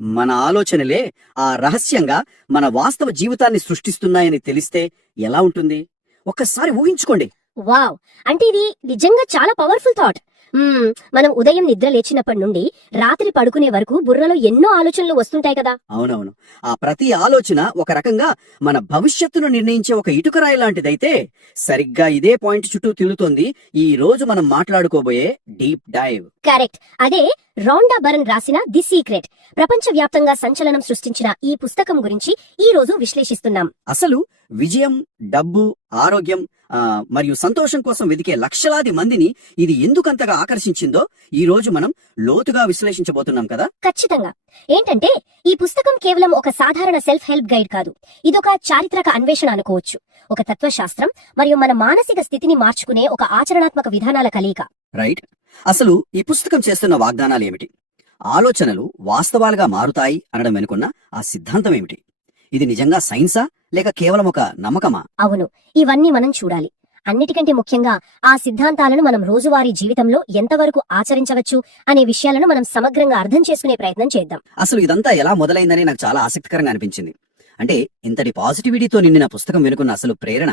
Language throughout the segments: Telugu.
మన ఆలోచనలే ఆ రహస్యంగా మన వాస్తవ జీవితాన్ని సృష్టిస్తున్నాయని తెలిస్తే ఎలా ఉంటుంది? ఒక్కసారి ఊహించుకోండి. వావ్! అంటే ఇది నిజంగా చాలా పవర్ఫుల్ థాట్. మనం ఉదయం నిద్ర లేచినప్పటి నుండి రాత్రి పడుకునే వరకు బుర్రలో ఎన్నో ఆలోచనలు వస్తుంటాయి కదా. అవునవును. ఆ ప్రతి ఆలోచన ఒక రకంగా మన భవిష్యత్తును నిర్ణయించే ఒక ఇటుకరాయి లాంటిదైతే, సరిగ్గా ఇదే పాయింట్ చుట్టూ తిరుగుతోంది ఈ రోజు మనం మాట్లాడుకోబోయే డీప్ డైవ్. కరెక్ట్. అదే రౌండా బరన్ రాసిన ది సీక్రెట్. ప్రపంచవ్యాప్తంగా సంచలనం సృష్టించిన ఈ పుస్తకం గురించి ఈ రోజు విశ్లేషిస్తున్నాం. అసలు విజయం, డబ్బు, ఆరోగ్యం మరియు సంతోషం కోసం వెతికే లక్షలాది మందిని ఇది ఎందుకంతగా ఆకర్షించిందో ఈ రోజు మనం లోతుగా విశ్లేషించబోతున్నాం కదా. ఖచ్చితంగా. ఏంటంటే ఈ పుస్తకం కేవలం ఒక సాధారణ సెల్ఫ్ హెల్ప్ గైడ్ కాదు. ఇదొక చారిత్రక అన్వేషణ అనుకోవచ్చు. ఒక తత్వశాస్త్రం మరియు మన మానసిక స్థితిని మార్చుకునే ఒక ఆచరణాత్మక విధానాల కలయిక. రైట్. అసలు ఈ పుస్తకం చేస్తున్న వాగ్దానాలు ఏమిటి? ఆలోచనలు వాస్తవాలుగా మారుతాయి అనడం వెనుకున్న ఆ సిద్ధాంతం ఏమిటి? ఇది నిజంగా సైన్సా లేక కేవలం ఒక నమ్మకమా? అవును, ఇవన్నీ మనం చూడాలి. అన్నిటికంటే ముఖ్యంగా ఆ సిద్ధాంతాలను మనం రోజువారీ జీవితంలో ఎంతవరకు ఆచరించవచ్చు అనే విషయాలను మనం సమగ్రంగా అర్థం చేసుకునే ప్రయత్నం చేద్దాం. అసలు ఇదంతా ఎలా మొదలైందని నాకు చాలా ఆసక్తికరంగా అనిపించింది. అంటే ఇంతటి పాజిటివిటీతో నిండిన పుస్తకం వెనుకున్న అసలు ప్రేరణ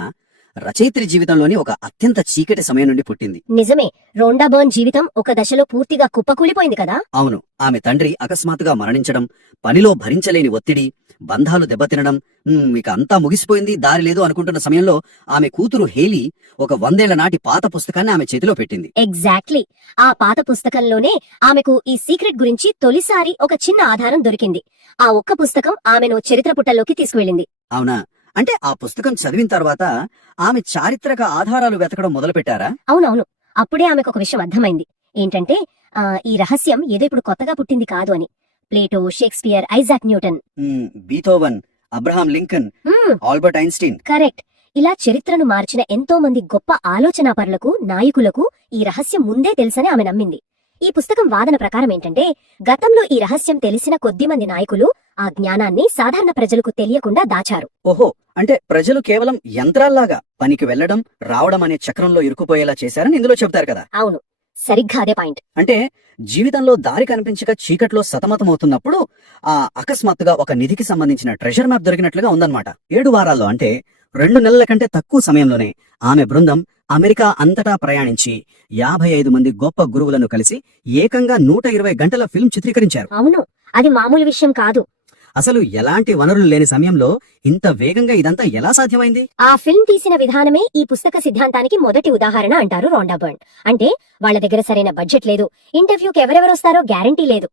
రచయిత్రి జీవితంలోని ఒక అత్యంత చీకటి సమయం నుండి పుట్టింది. నిజమే. రౌండా బర్న్ జీవితం ఒక దశలో పూర్తిగా కుప్పకూలిపోయింది కదా. అవును. ఆమె తండ్రి అకస్మాత్తుగా మరణించడం, పనిలో భరించలేని ఒత్తిడి, బంధాలు దెబ్బతినడం, ఇక అంతా ముగిసిపోయింది, దారి లేదు అనుకుంటున్న సమయంలో ఆమె కూతురు హేలీ ఒక 100 ఏళ్ల నాటి పాత పుస్తకాన్ని ఆమె చేతిలో పెట్టింది. ఎగ్జాక్ట్లీ. ఆ పాత పుస్తకంలోనే ఆమెకు ఈ సీక్రెట్ గురించి తొలిసారి ఒక చిన్న ఆధారం దొరికింది. ఆ ఒక్క పుస్తకం ఆమెను చరిత్ర పుటల్లోకి తీసుకువెళ్ళింది. అవునా? అంటే ఆ పుస్తకం చదివిన తర్వాత ఆమె చారిత్రక ఆధారాలు వెతకడం మొదలుపెట్టారా? అవునవును. అప్పుడే ఆమెకు ఒక విషయం అర్థమైంది. ఏంటంటే ఈ రహస్యం ఏదో ఇప్పుడు కొత్తగా పుట్టింది కాదు అని. Plato, Shakespeare, Isaac Newton, Beethoven, Abraham Lincoln, Albert Einstein. Correct. ఇలా చరిత్రను మార్చిన ఎంతో మంది గొప్ప ఆలోచనాపరులకు, నాయకులకు ఈ రహస్యం ముందే తెలుసని ఆమె నమ్మింది. ఈ పుస్తకం వాదన ప్రకారం ఏంటంటే, గతంలో ఈ రహస్యం తెలిసిన కొద్దిమంది నాయకులు ఆ జ్ఞానాన్ని సాధారణ ప్రజలకు తెలియకుండా దాచారు. ఓహో, అంటే ప్రజలు కేవలం యంత్రాల్లాగా పనికి వెళ్లడం, రావడం అనే చక్రంలో ఇరుక్కుపోయేలా చేశారని ఇందులో చెబుతారు కదా. అవును, సరిగ్గా అదే పాయింట్. అంటే జీవితంలో దారి కనిపించక చీకట్లో సతమతమవుతున్నప్పుడు అకస్మాత్తుగా ఒక నిధికి సంబంధించిన ట్రెజర్ మ్యాప్ దొరికినట్లుగా ఉందన్నమాట. 7 వారాల్లో, అంటే 2 నెలల కంటే తక్కువ సమయంలోనే ఆమె బృందం అమెరికా అంతటా ప్రయాణించి 55 మంది గొప్ప గురువులను కలిసి ఏకంగా 120 గంటల ఫిల్మ్ చిత్రీకరించారు. అవును, అది మామూలు విషయం కాదు. అసలు ఎలాంటి వనరులు లేని సమయంలో ఇంత వేగంగా ఇదంతా ఎలా సాధ్యమైంది? ఆ ఫిల్మ్ తీసిన విధానమే ఈ పుస్తక సిద్ధాంతానికి మొదటి ఉదాహరణ అంటారు రౌండా బర్న్. అంటే వాళ్ళ దగ్గర సరైన బడ్జెట్ లేదు, ఇంటర్వ్యూకి ఎవరెవరొస్తారో గ్యారంటీ లేదు.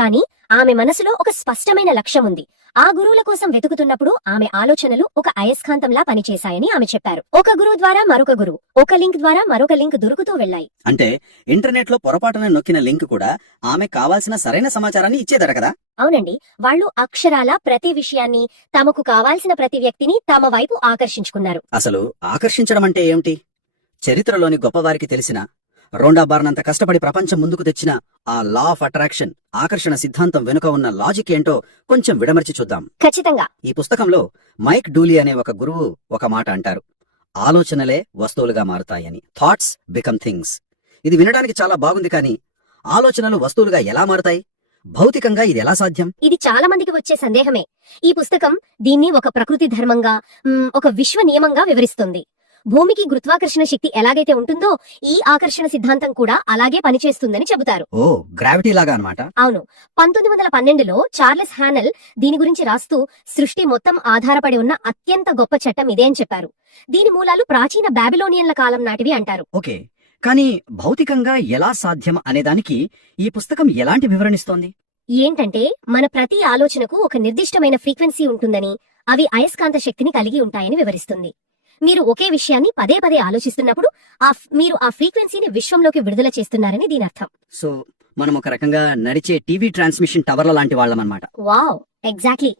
కానీ ఆమె మనసులో ఒక స్పష్టమైన లక్ష్యం ఉంది. ఆ గురువుల కోసం వెతుకుతున్నప్పుడు ఆమె ఆలోచనలు ఒక అయస్కాంతంలా పనిచేశాయని ఆమె చెప్పారు. ఒక గురువు ద్వారా మరొక గురువు, ఒక లింక్ ద్వారా మరొక లింక్ దొరుకుతూ వెళ్లాయి. అంటే ఇంటర్నెట్ లో పొరపాటున నొక్కిన లింక్ కూడా ఆమె కావాల్సిన సరైన సమాచారాన్ని ఇచ్చేదట కదా. అవునండి. వాళ్ళు అక్షరాల ప్రతి విషయాన్ని, తమకు కావాల్సిన ప్రతి వ్యక్తిని తమ వైపు ఆకర్షించుకున్నారు. అసలు ఆకర్షించడం అంటే ఏమిటి? చరిత్రలోని గొప్పవారికి తెలిసిన, రౌండా బర్న్ అంత కష్టపడి ప్రపంచం ముందుకు తెచ్చిన ఆ లా ఆఫ్ అట్రాక్షన్, ఆకర్షణ సిద్ధాంతం వెనుక ఉన్న లాజిక్ ఏంటో కొంచెం విడమర్చి చూద్దాం. ఖచ్చితంగా. ఈ పుస్తకంలో మైక్ డూలీ అనే ఒక గురువు ఒక మాట అంటారు: ఆలోచనలే వస్తువులుగా మారుతాయని. Thoughts become things. ఇది వినడానికి చాలా బాగుంది, కానీ ఆలోచనలు వస్తువులుగా ఎలా మారుతాయి? భౌతికంగా ఇది ఎలా సాధ్యం? ఇది చాలా మందికి వచ్చే సందేహమే. ఈ పుస్తకం దీన్ని ఒక ప్రకృతి ధర్మంగా, ఒక విశ్వ నియమంగా వివరిస్తుంది. భూమికి గురుత్వాకర్షణ శక్తి ఎలాగైతే ఉంటుందో ఈ ఆకర్షణ సిద్ధాంతం కూడా అలాగే పనిచేస్తుందని చెబుతారు. ఓ, గ్రావిటీ లాగా అన్నమాట. అవును. 1912లో చార్లెస్ హానెల్ దీని గురించి రాస్తూ సృష్టి మొత్తం ఆధారపడి ఉన్న అత్యంత గొప్ప చట్టం ఇదే అని చెప్పారు. దీని మూలాలు ప్రాచీన బాబిలోనియన్ల కాలం నాటివి అంటారు. ఓకే, కానీ భౌతికంగా ఎలా సాధ్యం అనేదానికి ఈ పుస్తకం ఎలాంటి వివరణిస్తోంది? ఏంటంటే, మన ప్రతి ఆలోచనకు ఒక నిర్దిష్టమైన ఫ్రీక్వెన్సీ ఉంటుందని, అవి అయస్కాంత శక్తిని కలిగి ఉంటాయని వివరిస్తుంది. మీరు ఒకే విషయాన్ని పదే పదే ఆలోచిస్తున్నప్పుడు మీరు ఆ ఫ్రీక్వెన్సీని విశ్వంలోకి విడుదల చేస్తున్నారని దీని అర్థం. సో మనం ఒక రకంగా నడిచే టీవీ ట్రాన్స్మిషన్ టవర్ల లాంటి వాళ్ళం అన్నమాట. Wow, exactly.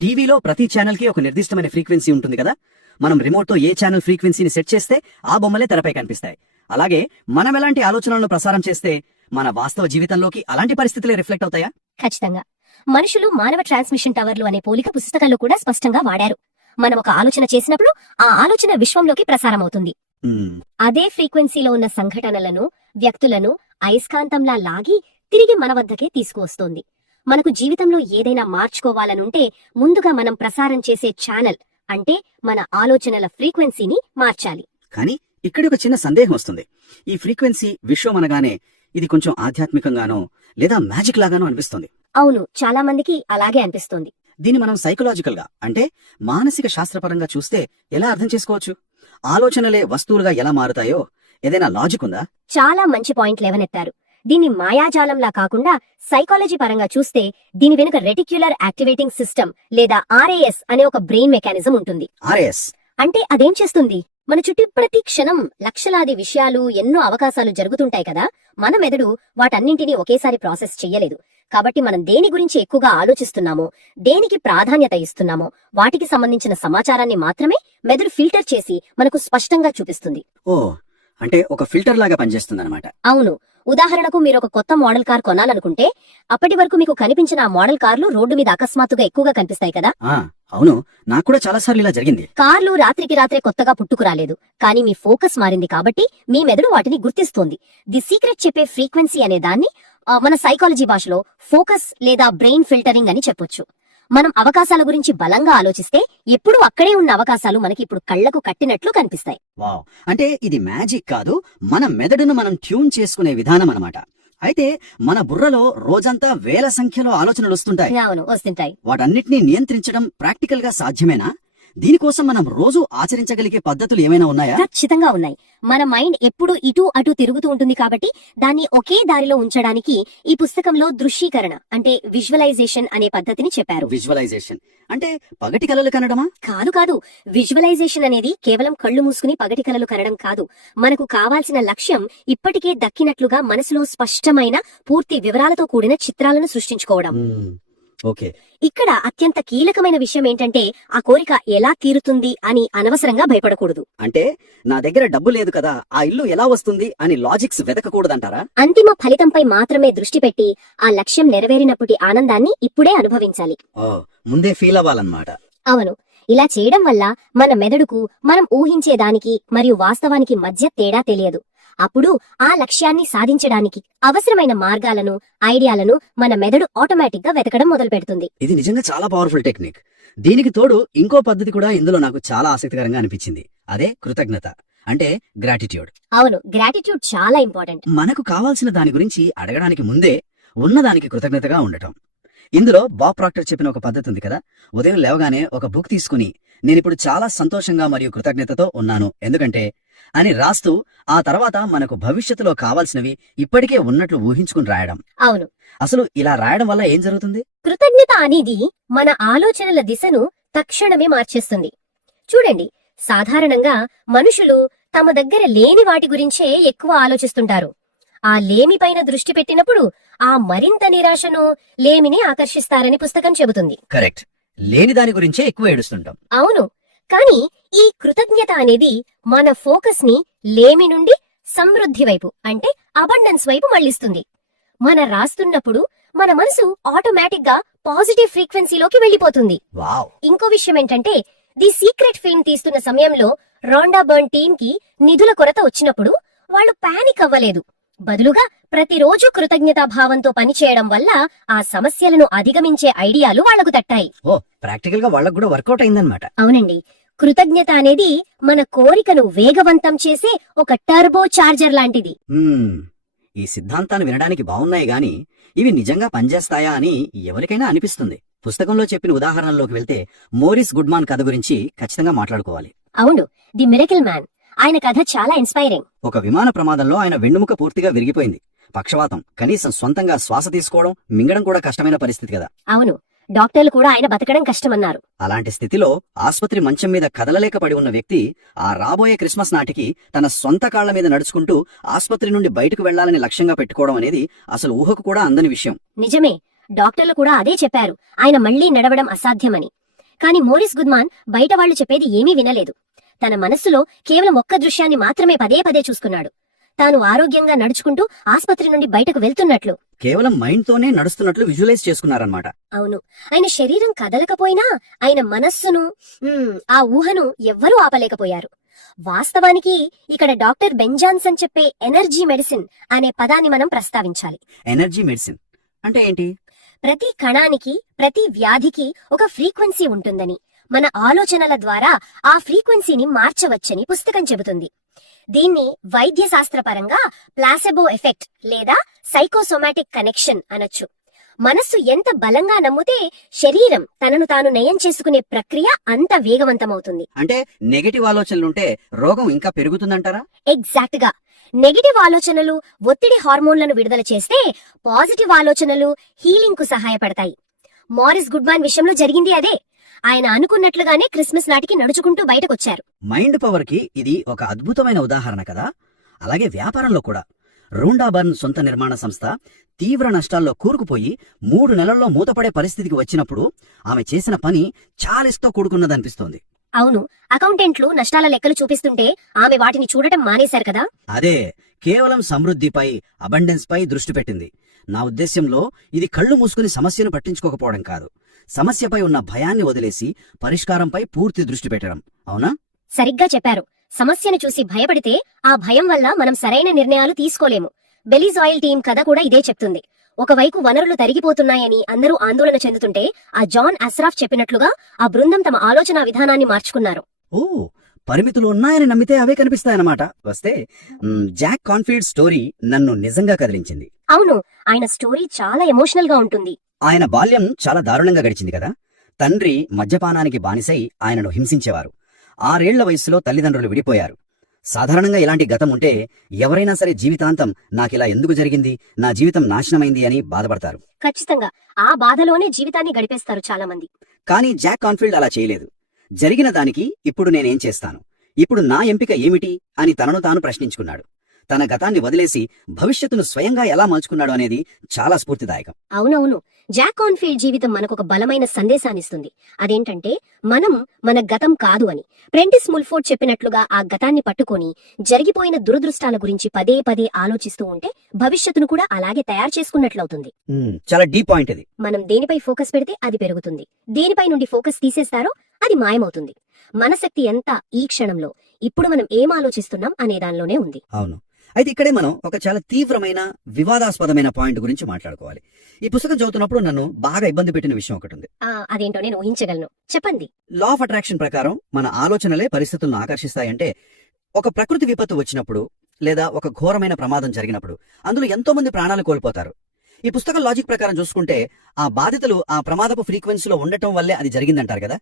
టీవీలో ప్రతి ఛానల్ కి ఒక నిర్దిష్టమైన ఫ్రీక్వెన్సీ ఉంటుంది కదా. మనం రిమోట్ తో ఏ ఛానల్ ఫ్రీక్వెన్సీని సెట్ చేస్తే ఆ బొమ్మలే తెరపై కనిపిస్తాయి. అలాగే మనం ఎలాంటి ఆలోచనలను ప్రసారం చేస్తే మన వాస్తవ జీవితంలోకి అలాంటి పరిస్థితులే రిఫ్లెక్ట్ అవుతాయా? ఖచ్చితంగా. మనుషులు మానవ ట్రాన్స్మిషన్ టవర్లు అనే పోలిక పుస్తకంలో కూడా స్పష్టంగా వాడారు. మనం ఒక ఆలోచన చేసినప్పుడు ఆ ఆలోచన విశ్వంలోకి ప్రసారం అవుతుంది. అదే ఫ్రీక్వెన్సీలో ఉన్న సంఘటనలను, వ్యక్తులను అయస్కాంతంలా లాగి తిరిగి మన వద్దకే తీసుకువస్తోంది. మనకు జీవితంలో ఏదైనా మార్చుకోవాలనుంటే ముందుగా మనం ప్రసారం చేసే ఛానల్ అంటే మన ఆలోచనల ఫ్రీక్వెన్సీని మార్చాలి. కానీ ఇక్కడ ఒక చిన్న సందేహం వస్తుంది. ఈ ఫ్రీక్వెన్సీ విశ్వం అనగానే ఇది కొంచెం ఆధ్యాత్మికంగానో లేదా మ్యాజిక్ లాగానో అనిపిస్తుంది. అవును, చాలా మందికి అలాగే అనిపిస్తుంది. దీన్ని మనం సైకలాజికల్ గా అంటే మానసిక శాస్త్రపరంగా చూస్తే ఎలా అర్థం చేసుకోవచ్చు? ఆలోచనలే వస్తువులుగా ఎలా మారుతాయో ఏదైనా లాజిక్ ఉందా? చాలా మంచి పాయింట్ లేవనెత్తారు. దీన్ని మాయాజాలంలా కాకుండా సైకాలజీ పరంగా చూస్తే దీని వెనుక రెటిక్యులర్ యాక్టివేటింగ్ సిస్టమ్ లేదా ఆర్ఏఎస్ అనే ఒక బ్రెయిన్ మెకానిజం ఉంటుంది. ఆర్ఎస్ అంటే అదేం చేస్తుంది? మన చుట్టూ ప్రతి క్షణం లక్షలాది విషయాలు, ఎన్నో అవకాశాలు జరుగుతుంటాయి కదా. మన మెదడు వాటన్నింటినీ ఒకేసారి ప్రాసెస్ చెయ్యలేదు. కాబట్టి మనం దేని గురించి ఎక్కువగా ఆలోచిస్తున్నామో, దేనికి ప్రాధాన్యత ఇస్తున్నామో వాటికి సంబంధించిన సమాచారాన్ని మాత్రమే మెదడు ఫిల్టర్ చేసి మనకు స్పష్టంగా చూపిస్తుంది. ఓ, అంటే ఒక ఫిల్టర్ లాగా పనిచేస్తుందన్నమాట. అవును. ఉదాహరణకు మీరు ఒక కొత్త మోడల్ కార్ కొనాలనుకుంటే అప్పటి వరకు మీకు కనిపించిన ఆ మోడల్ కార్లు రోడ్డు మీద అకస్మాత్తుగా ఎక్కువగా కనిపిస్తాయి కదా. అవును, నాకు కూడా చాలా సార్లు ఇలా జరిగింది. కార్లు రాత్రికి రాత్రే కొత్తగా పుట్టుకురాలేదు, కానీ మీ ఫోకస్ మారింది కాబట్టి మీ మెదడు వాటిని గుర్తిస్తోంది. ది సీక్రెట్ చెప్పే ఫ్రీక్వెన్సీ అనే దాన్ని మన సైకాలజీ భాషలో ఫోకస్ లేదా బ్రెయిన్ ఫిల్టరింగ్ అని చెప్పొచ్చు. మనం అవకాశాల గురించి బలంగా ఆలోచిస్తే ఎప్పుడూ అక్కడే ఉన్న అవకాశాలు మనకి ఇప్పుడు కళ్లకు కట్టినట్లు కనిపిస్తాయి. వావ్, అంటే ఇది మ్యాజిక్ కాదు, మన మెదడును మనం ట్యూన్ చేసుకునే విధానం అన్నమాట. అయితే మన బుర్రలో రోజంతా వేల సంఖ్యలో ఆలోచనలు వస్తుంటాయి. అవును, వస్తుంటాయి. వాటన్నిటిని నియంత్రించడం ప్రాక్టికల్ గా సాధ్యమేనా? దీనికోసం మనం రోజు ఆచరించగలిగే పద్ధతులు ఏమైనా ఉన్నాయా? ఖచ్చితంగా ఉన్నాయి. మన మైండ్ ఎప్పుడు ఇటు అటు తిరుగుతూ ఉంటుంది కాబట్టి దాన్ని ఒకే దారిలో ఉంచడానికి ఈ పుస్తకంలో దృశ్యీకరణ అంటే విజువలైజేషన్ అనే పద్ధతిని చెప్పారు. విజువలైజేషన్ అంటే పగటి కలలు కనడమా? కాదు. విజువలైజేషన్ అనేది కేవలం కళ్ళు మూసుకుని పగటి కలలు కనడం కాదు. మనకు కావాల్సిన లక్ష్యం ఇప్పటికే దక్కినట్లుగా మనసులో స్పష్టమైన పూర్తి వివరాలతో కూడిన చిత్రాలను సృష్టించుకోవడం. ఓకే. ఇక్కడ అత్యంత కీలకమైన విషయం ఏంటంటే ఆ కోరిక ఎలా తీరుతుంది అని అనవసరంగా భయపడకూడదు. అంటే నా దగ్గర డబ్బు లేదు కదా, ఆ ఇల్లు ఎలా వస్తుంది అని లాజిక్స్ వెతకకూడదంటారా? అంతిమ ఫలితంపై మాత్రమే దృష్టి పెట్టి ఆ లక్ష్యం నెరవేరినప్పటి ఆనందాన్ని ఇప్పుడే అనుభవించాలి. ముందే ఫీల్ అవ్వాలన్నమాట. అవును. ఇలా చేయడం వల్ల మన మెదడుకు మనం ఊహించేదానికి మరియు వాస్తవానికి మధ్య తేడా తెలియదు. అప్పుడు ఆ లక్ష్యాన్ని సాధించడానికి అవసరమైన మార్గాలను, ఐడియాలను మన మెదడు ఆటోమేటిక్ గా వెతకడం మొదలు పెడుతుంది. ఇది నిజంగా చాలా పవర్ఫుల్ టెక్నిక్. దీనికి తోడు ఇంకో పద్ధతి కూడా ఇందులో నాకు చాలా ఆసక్తికరంగా అనిపించింది. అదే కృతజ్ఞత అంటే గ్రాటిట్యూడ్. అవును, గ్రాటిట్యూడ్ చాలా ఇంపార్టెంట్. మనకు కావాల్సిన దాని గురించి అడగడానికి ముందే ఉన్నదానికి కృతజ్ఞతగా ఉండటం. ఇందులో బాబ్ ప్రాక్టర్ చెప్పిన ఒక పద్ధతి ఉంది కదా. ఉదయం లేవగానే ఒక బుక్ తీసుకుని నేనిప్పుడు చాలా సంతోషంగా మరియు కృతజ్ఞతతో ఉన్నాను ఎందుకంటే అని రాస్తూ ఆ తర్వాత మనకు భవిష్యత్తులో కావాల్సినవి ఇప్పటికే ఉన్నట్లు ఊహించుకుని రాయడం. అవును. అసలు ఇలా రాయడం వల్ల ఏం జరుగుతుంది? కృతజ్ఞత అనేది మన ఆలోచనల దిశను తక్షణమే మార్చేస్తుంది. చూడండి, సాధారణంగా మనుషులు తమ దగ్గర లేని వాటి గురించే ఎక్కువ ఆలోచిస్తుంటారు. ఆ లేమిపైన దృష్టి పెట్టినప్పుడు ఆ మరింత నిరాశను, లేమిని ఆకర్షిస్తారని పుస్తకం చెబుతుంది. కరెక్ట్. లేని దాని గురించే ఎక్కువ ఏడుస్తుంటాం. అవును. కానీ ఈ కృతజ్ఞత అనేది మన ఫోకస్ ని లేమి నుండి సమృద్ధి వైపు అంటే అబండెన్స్ వైపు మళ్లిస్తుంది. మన రాస్తున్నప్పుడు మన మనసు ఆటోమేటిక్ గా పాజిటివ్ ఫ్రీక్వెన్సీలోకి వెళ్లిపోతుంది. ఇంకో విషయం ఏంటంటే ది సీక్రెట్ ఫిల్మ్ తీస్తున్న సమయంలో రాండా బర్న్ టీమ్ కి నిధుల కొరత వచ్చినప్పుడు వాళ్ళు పానిక్ అవ్వలేదు. బదులుగా ప్రతిరోజు కృతజ్ఞతా భావంతో పనిచేయడం వల్ల ఆ సమస్యలను అధిగమించే ఐడియాలు వాళ్లకు తట్టాయి. ప్రాక్టికల్ గా వాళ్ళకు కూడా వర్కౌట్ అయిందన్నమాట. అవునండి. కృతజ్ఞత అనేది మన కోరికను వేగవంతం చేసే ఒక టర్బో చార్జర్ లాంటిది. ఈ సిద్ధాంతాన్ని వినడానికి బాగున్నాయి గాని ఇవి నిజంగా పనిచేస్తాయా అని ఎవరికైనా అనిపిస్తుంది. పుస్తకంలో చెప్పిన ఉదాహరణలోకి వెళ్తే మోరిస్ గుడ్మాన్ కథ గురించి ఖచ్చితంగా మాట్లాడుకోవాలి. అవును, ది మిరకిల్ మ్యాన్. ఆయన కథ చాలా ఇన్స్పైరింగ్. ఒక విమాన ప్రమాదంలో ఆయన వెన్నుముక పూర్తిగా విరిగిపోయింది. పక్షవాతం, కనీసం సొంతంగా శ్వాస తీసుకోవడం, మింగడం కూడా కష్టమైన పరిస్థితి కదా. అవును, డాక్టర్లు కూడా ఆయన బతకడం కష్టమన్నారు. అలాంటి స్థితిలో ఆస్పత్రి మంచం మీద కదలలేక పడి ఉన్న వ్యక్తి ఆ రాబోయే క్రిస్మస్ నాటికి తన సొంత కాళ్ల మీద నడుచుకుంటూ ఆస్పత్రి నుండి బయటకు వెళ్లాలని లక్ష్యంగా పెట్టుకోవడం అనేది అసలు ఊహకు కూడా అందని విషయం. నిజమే, డాక్టర్లు కూడా అదే చెప్పారు, ఆయన మళ్లీ నడవడం అసాధ్యమని. కానీ మోరిస్ గుడ్మాన్ బయట వాళ్లు చెప్పేది ఏమీ వినలేదు. తన మనస్సులో కేవలం ఒక్క దృశ్యాన్ని మాత్రమే పదే పదే చూసుకున్నాడు. తాను ఆరోగ్యంగా నడుచుకుంటూ ఆస్పత్రి నుండి బయటకు వెళ్తున్నట్లు, కేవలం మైండ్ తోనే నడుస్తున్నట్లు విజువలైజ్ చేసుకున్నారన్నమాట. అవును, ఆయన శరీరం కదలకపోయినా ఆయన మనస్సును, ఆ ఊహను ఎవ్వరూ ఆపలేకపోయారు. వాస్తవానికి ఇక్కడ డాక్టర్ బెన్ జాన్సన్ చెప్పే ఎనర్జీ మెడిసిన్ అనే పదాన్ని మనం ప్రస్తావించాలి. ఎనర్జీ మెడిసిన్ అంటే ఏంటి? ప్రతి కణానికి ప్రతి వ్యాధికి ఒక ఫ్రీక్వెన్సీ ఉంటుందని, మన ఆలోచనల ద్వారా ఆ ఫ్రీక్వెన్సీని మార్చవచ్చని పుస్తకం చెబుతుంది. దీన్ని వైద్య శాస్త్రపరంగా ప్లాసెబో ఎఫెక్ట్ లేదా సైకోసోమాటిక్ కనెక్షన్ అనొచ్చు. మనస్సు ఎంత బలంగా నమ్మితే శరీరం తనను తాను నయం చేసుకునే ప్రక్రియ అంత వేగవంతమవుతుంది. అంటే నెగటివ్ ఆలోచనలుంటే రోగం ఇంకా పెరుగుతుందంటారా? ఎగ్జాక్ట్ గా. నెగటివ్ ఆలోచనలు ఒత్తిడి హార్మోన్లను విడుదల చేస్తే, పాజిటివ్ ఆలోచనలు హీలింగ్ కు సహాయపడతాయి. మారిస్ గుడ్మాన్ విషయంలో జరిగింది అదే. ఆయన అనుకున్నట్లుగానే క్రిస్మస్ నాటికి నడుచుకుంటూ బయటకొచ్చారు. మైండ్ పవర్ కి ఇది ఒక అద్భుతమైన ఉదాహరణ కదా. అలాగే వ్యాపారంలో కూడా రూండా బర్న్ సొంత నిర్మాణ సంస్థ తీవ్ర నష్టాల్లో కూరుకుపోయి 3 నెలల్లో మూతపడే పరిస్థితికి వచ్చినప్పుడు ఆమె చేసిన పని చాలిస్తో కూడుకున్నదనిపిస్తోంది. అవును, అకౌంటెంట్లు నష్టాల లెక్కలు చూపిస్తుంటే ఆమె వాటిని చూడటం మానేశారు కదా. అదే కేవలం సమృద్ధిపై, అబండెన్స్ పై దృష్టి పెట్టింది. నా ఉద్దేశ్యంలో ఇది కళ్ళు మూసుకుని సమస్యను పట్టించుకోకపోవడం కాదు, సమస్యపై ఉన్న భయాన్ని వదిలేసి పరిష్కారంపై పూర్తి దృష్టి పెట్టడం. అవునా? సరిగ్గా చెప్పారు. సమస్యను చూసి భయపడితే ఆ భయం వల్ల మనం సరైన నిర్ణయాలు తీసుకోలేము. బెలీజ్ ఆయిల్ టీం కథ కూడా ఇదే చెప్తుంది. ఒకవైపు వనరులు తరిగిపోతున్నాయని అందరూ ఆందోళన చెందుతుంటే, ఆ జాన్ అస్రాఫ్ చెప్పినట్లుగా ఆ బృందం తమ ఆలోచన విధానాన్ని మార్చుకున్నారు. ఓ, పరిమితులు ఉన్నాయని నమ్మితే అవే కనిపిస్తాయన్నమాట. వస్తే జాక్ కాన్ఫీల్డ్ స్టోరీ నన్ను నిజంగా కదిలించింది. అవును, ఆయన స్టోరీ చాలా ఎమోషనల్ గా ఉంటుంది. ఆయన బాల్యం చాలా దారుణంగా గడిచింది కదా. తండ్రి మద్యపానానికి బానిసై ఆయనను హింసించేవారు. 6 ఏళ్ల వయసులో తల్లిదండ్రులు విడిపోయారు. సాధారణంగా ఇలాంటి గతం ఉంటే ఎవరైనా సరే జీవితాంతం నాకిలా ఎందుకు జరిగింది, నా జీవితం నాశనమైంది అని బాధపడతారు. ఖచ్చితంగా ఆ బాధలోనే జీవితాన్ని గడిపేస్తారు చాలా మంది. కానీ జాక్ కాన్ఫీల్డ్ అలా చేయలేదు. జరిగిన దానికి ఇప్పుడు నేనేం చేస్తాను, ఇప్పుడు నా ఎంపిక ఏమిటి అని తనను తాను ప్రశ్నించుకున్నాడు. తన గతాన్ని వదిలేసి భవిష్యత్తును స్వయంగా ఎలా మలుచుకున్నాడు అనేది చాలా స్ఫూర్తిదాయకం. అవునవును, జాక్ కాన్ఫీల్డ్ జీవితం మనకొక బలమైన సందేశాన్నిస్తుంది. అదేంటంటే, మనం మన గతం కాదు అని. ప్రెంటిస్ ముల్ఫోర్డ్ చెప్పినట్లుగా ఆ గతాన్ని పట్టుకొని జరిగిపోయిన దురదృష్టాల గురించి పదే పదే ఆలోచిస్తూ ఉంటే భవిష్యత్తును కూడా అలాగే తయారు చేసుకున్నట్లవుతుంది. చాలా డీప్ పాయింట్ ఇది. మనం దేనిపై ఫోకస్ పెడితే అది పెరుగుతుంది, దేనిపై నుండి ఫోకస్ తీసేస్తారో అది మాయమవుతుంది. మన శక్తి ఎంత ఈ క్షణంలో, ఇప్పుడు మనం ఏం ఆలోచిస్తున్నాం అనే దానిలోనే ఉంది. అవును. అయితే ఇక్కడే మనం ఒక చాలా తీవ్రమైన వివాదాస్పదమైన పాయింట్ గురించి మాట్లాడుకోవాలి. ఈ పుస్తకం చదువుతున్నప్పుడు నన్ను బాగా ఇబ్బంది పెట్టిన విషయం ఒకటి ఉంది. అదేంటో నేను ఊహించగలను, చెప్పండి. లా ఆఫ్ అట్రాక్షన్ ప్రకారం మన ఆలోచనలే పరిస్థితులను ఆకర్షిస్తాయంటే, ఒక ప్రకృతి విపత్తు వచ్చినప్పుడు లేదా ఒక ఘోరమైన ప్రమాదం జరిగినప్పుడు అందులో ఎంతో మంది ప్రాణాలు కోల్పోతారు. ఈ పుస్తకం లాజిక్ ప్రకారం చూసుకుంటే ఆ బాధితులు ఆ ప్రమాదపు ఫ్రీక్వెన్సీలో ఉండటం వల్లే అది జరిగిందంటారు కదా.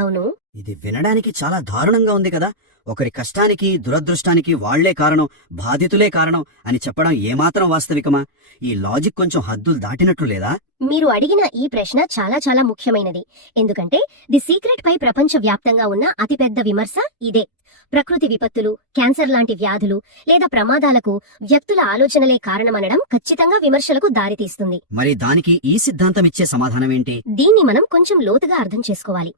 అవును, ఇది వినడానికి చాలా దారుణంగా ఉంది కదా. ఒకరి కష్టానికి, దురదృష్టానికి వాళ్లే కారణం, బాధితులే కారణం అని చెప్పడం ఏమాత్రం వాస్తవికమా? ఈ లాజిక్ కొంచెం హద్దులు దాటినట్లు లేదా? మీరు అడిగిన ఈ ప్రశ్న చాలా చాలా ముఖ్యమైనది. ఎందుకంటే ది సీక్రెట్ పై ప్రపంచ వ్యాప్తంగా ఉన్న అతిపెద్ద విమర్శ ఇదే. ప్రకృతి విపత్తులు, క్యాన్సర్ లాంటి వ్యాధులు లేదా ప్రమాదాలకు వ్యక్తుల ఆలోచనలే కారణమనడం ఖచ్చితంగా విమర్శలకు దారితీస్తుంది. మరి దానికి ఈ సిద్ధాంతం ఇచ్చే సమాధానం ఏంటి? దీన్ని మనం కొంచెం లోతుగా అర్థం చేసుకోవాలి.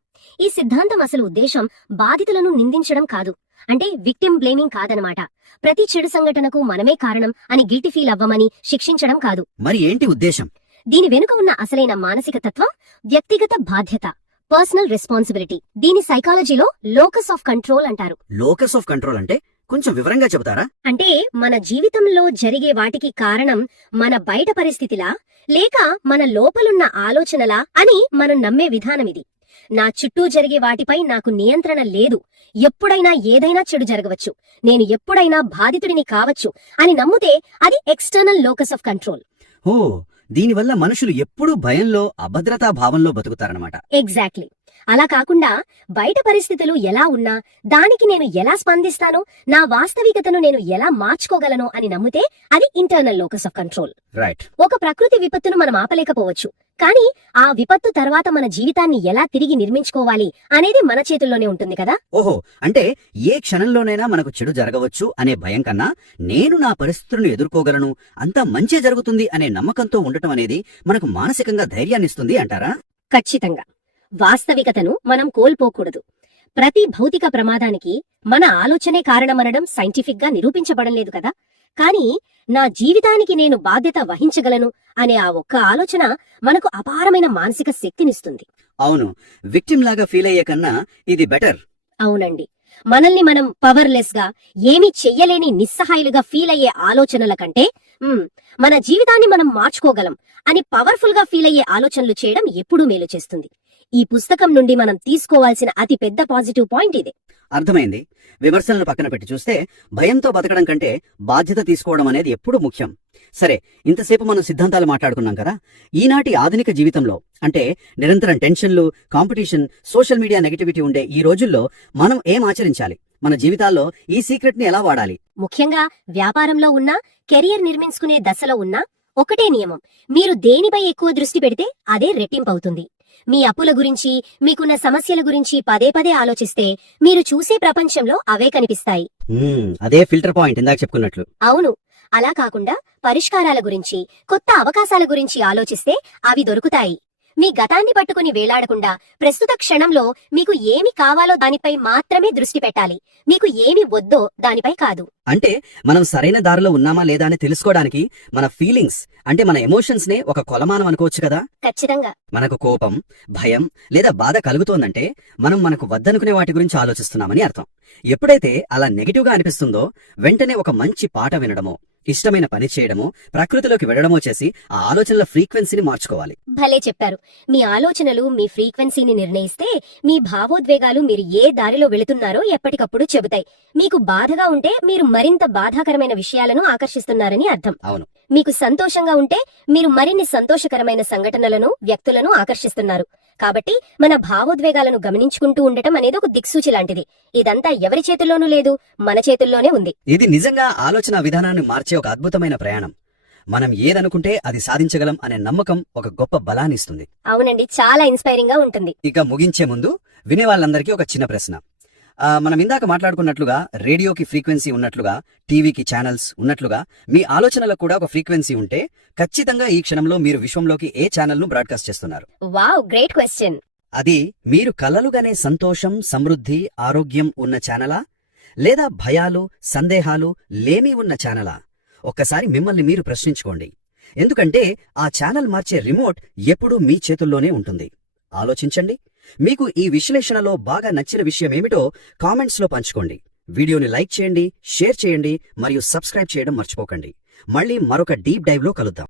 ఈ సిద్ధాంతం అసలు ఉద్దేశం బాధితులను నిందించడం కాదు, అంటే విక్టిమ్ బ్లేమింగ్ కాదనమాట. ప్రతి చెడు సంఘటనకు మనమే కారణం అని గిల్టీ ఫీల్ అవ్వమని శిక్షించడం కాదు. మరి ఏంటి ఉద్దేశం? దీని వెనుక ఉన్న అసలైన మానసిక తత్వం వ్యక్తిగత బాధ్యత, పర్సనల్ రెస్పాన్సిబిలిటీ. దీని సైకాలజీలో లోకస్ ఆఫ్ కంట్రోల్ అంటారు. లోకస్ ఆఫ్ కంట్రోల్ అంటే కొంచెం వివరంగా చెబుతారా? అంటే మన జీవితంలో జరిగే వాటికి కారణం మన బయట పరిస్థితిలా లేక మన లోపలున్న ఆలోచనలా అని మనం నమ్మే విధానం ఇది. నా చుట్టూ జరిగే వాటిపై నాకు నియంత్రణ లేదు, ఎప్పుడైనా ఏదైనా చెడు జరగవచ్చు, నేను ఎప్పుడైనా బాధితుడిని కావచ్చు అని నమ్మితే అది ఎక్స్టర్నల్ లోకస్ ఆఫ్ కంట్రోల్. ఓ, దీనివల్ల మనుషులు ఎప్పుడూ భయంలో, అభద్రతా భావంలో బతుకుతారనమాట. ఎగ్జాక్ట్లీ. అలా కాకుండా బయట పరిస్థితులు ఎలా ఉన్నా దానికి నేను ఎలా స్పందిస్తానో, నా వాస్తవికతను నేను ఎలా మార్చుకోగలను అని నమ్మితే అది internal locus of control. Right. ఒక ప్రకృతి విపత్తును మనం ఆపలేకపోవచ్చు, కానీ ఆ విపత్తు తర్వాత మన జీవితాన్ని ఎలా తిరిగి నిర్మించుకోవాలి అనేది మన చేతుల్లోనే ఉంటుంది కదా. ఓహో, అంటే ఏ క్షణంలోనైనా మనకు చెడు జరగవచ్చు అనే భయం కన్నా నేను నా పరిస్థితులను ఎదుర్కోగలను, అంతా మంచే జరుగుతుంది అనే నమ్మకంతో ఉండటం అనేది మనకు మానసికంగా ధైర్యాన్నిస్తుంది అంటారా? ఖచ్చితంగా. వాస్తవికతను మనం కోల్పోకూడదు. ప్రతి భౌతిక ప్రమాదానికి మన ఆలోచనే కారణమనడం సైంటిఫిక్ గా నిరూపించబడం లేదు కదా. కానీ నా జీవితానికి నేను బాధ్యత వహించగలను అనే ఆ ఒక్క ఆలోచన మనకు అపారమైన మానసిక శక్తినిస్తుంది. అవును, విక్టిమ్ లాగా ఫీల్ అయ్యే కన్నా ఇది బెటర్. అవునండి. మనల్ని మనం పవర్లెస్ గా, ఏమీ చెయ్యలేని నిస్సహాయులుగా ఫీల్ అయ్యే ఆలోచనల కంటే మన జీవితాన్ని మనం మార్చుకోగలం అని పవర్ఫుల్ గా ఫీల్ అయ్యే ఆలోచనలు చేయడం ఎప్పుడూ మేలు చేస్తుంది. ఈ పుస్తకం నుండి మనం తీసుకోవాల్సిన అతి పెద్ద పాజిటివ్ పాయింట్ ఇదే. అర్థమైంది. విమర్శలను పక్కన పెట్టి చూస్తే భయంతో బతకడం కంటే బాధ్యత తీసుకోవడం అనేది ఎప్పుడూ ముఖ్యం. సరే, ఇంతసేపు మనం సిద్ధాంతాలు మాట్లాడుకున్నాం కదా. ఈనాటి ఆధునిక జీవితంలో అంటే నిరంతరం టెన్షన్లు, కాంపిటీషన్, సోషల్ మీడియా నెగటివిటీ ఉండే ఈ రోజుల్లో మనం ఏం ఆచరించాలి? మన జీవితాల్లో ఈ సీక్రెట్ ని ఎలా వాడాలి? ముఖ్యంగా వ్యాపారంలో ఉన్నా, కెరియర్ నిర్మించుకునే దశలో ఉన్నా ఒకటే నియమం: మీరు దేనిపై ఎక్కువ దృష్టి పెడితే అదే రెట్టింపవుతుంది. మీ అప్పుల గురించి, మీకున్న సమస్యల గురించి పదే పదే ఆలోచిస్తే మీరు చూసే ప్రపంచంలో అవే కనిపిస్తాయి. అదే ఫిల్టర్ పాయింట్ ఇందాక చెప్పుకున్నట్లు. అవును. అలా కాకుండా పరిష్కారాల గురించి, కొత్త అవకాశాల గురించి ఆలోచిస్తే అవి దొరుకుతాయి. మీ గతాన్ని పట్టుకుని వేలాడకుండా ప్రస్తుత క్షణంలో మీకు ఏమి కావాలో దానిపై మాత్రమే దృష్టి పెట్టాలి. మీకు ఏమి వద్దో దానిపై కాదు. అంటే మనం సరైన దారిలో ఉన్నామా లేదా అని తెలుసుకోవడానికి మన ఫీలింగ్స్ అంటే మన ఎమోషన్స్ నే ఒక కొలమానం అనుకోవచ్చు కదా. ఖచ్చితంగా. మనకు కోపం, భయం లేదా బాధ కలుగుతోందంటే మనం మనకు వద్దనుకునే వాటి గురించి ఆలోచిస్తున్నామని అర్థం. ఎప్పుడైతే అలా నెగిటివ్ గా అనిపిస్తుందో వెంటనే ఒక మంచి పాట వినడమో, ఇష్టమైన పని చేయడమో, ప్రకృతిలోకి వెళ్లడమో చేసి ఆ ఆలోచనల ఫ్రీక్వెన్సీని మార్చుకోవాలి. భలే చెప్పారు. మీ ఆలోచనలు మీ ఫ్రీక్వెన్సీని నిర్ణయిస్తే మీ భావోద్వేగాలు మీరు ఏ దారిలో వెళుతున్నారో ఎప్పటికప్పుడు చెబుతాయి. మీకు బాధగా ఉంటే మీరు మరింత బాధాకరమైన విషయాలను ఆకర్షిస్తున్నారని అర్థం. అవును. మీకు సంతోషంగా ఉంటే మీరు మరిన్ని సంతోషకరమైన సంఘటనలను, వ్యక్తులను ఆకర్షిస్తున్నారు. కాబట్టి మన భావోద్వేగాలను గమనించుకుంటూ ఉండటం అనేది ఒక దిక్సూచి లాంటిది. ఇదంతా ఎవరి చేతుల్లోనూ లేదు, మన చేతుల్లోనే ఉంది. ఇది నిజంగా ఆలోచన విధానాన్ని మార్చే ఒక అద్భుతమైన ప్రయాణం. మనం ఏదనుకుంటే అది సాధించగలం అనే నమ్మకం ఒక గొప్ప బలాన్నిస్తుంది. అవునండి, చాలా ఇన్స్పైరింగ్ గా ఉంటుంది. ఇక ముగించే ముందు వినే వాళ్ళందరికీ ఒక చిన్న ప్రశ్న. మనం ఇందాక మాట్లాడుకున్నట్లుగా రేడియోకి ఫ్రీక్వెన్సీ ఉన్నట్లుగా, టీవీకి ఛానల్స్ ఉన్నట్లుగా మీ ఆలోచనలకు కూడా ఒక ఫ్రీక్వెన్సీ ఉంటే ఖచ్చితంగా ఈ క్షణంలో మీరు విశ్వంలోకి ఏ ఛానల్ ను బ్రాడ్కాస్ట్ చేస్తున్నారు? Wow, great question. అది మీరు కలలుగానే సంతోషం, సమృద్ధి, ఆరోగ్యం ఉన్న ఛానలా, లేదా భయాలు, సందేహాలు, లేమి ఉన్న ఛానలా? ఒక్కసారి మిమ్మల్ని మీరు ప్రశ్నించుకోండి. ఎందుకంటే ఆ ఛానల్ మార్చే రిమోట్ ఎప్పుడూ మీ చేతుల్లోనే ఉంటుంది. ఆలోచించండి. మీకు ఈ విశ్లేషణలో బాగా నచ్చిన విషయం ఏమిటో కామెంట్స్ లో పంచుకోండి. వీడియోని లైక్ చేయండి, షేర్ చేయండి మరియు సబ్స్క్రైబ్ చేయడం మర్చిపోకండి. మళ్ళీ మరొక డీప్ డైవ్ లో కలుద్దాం.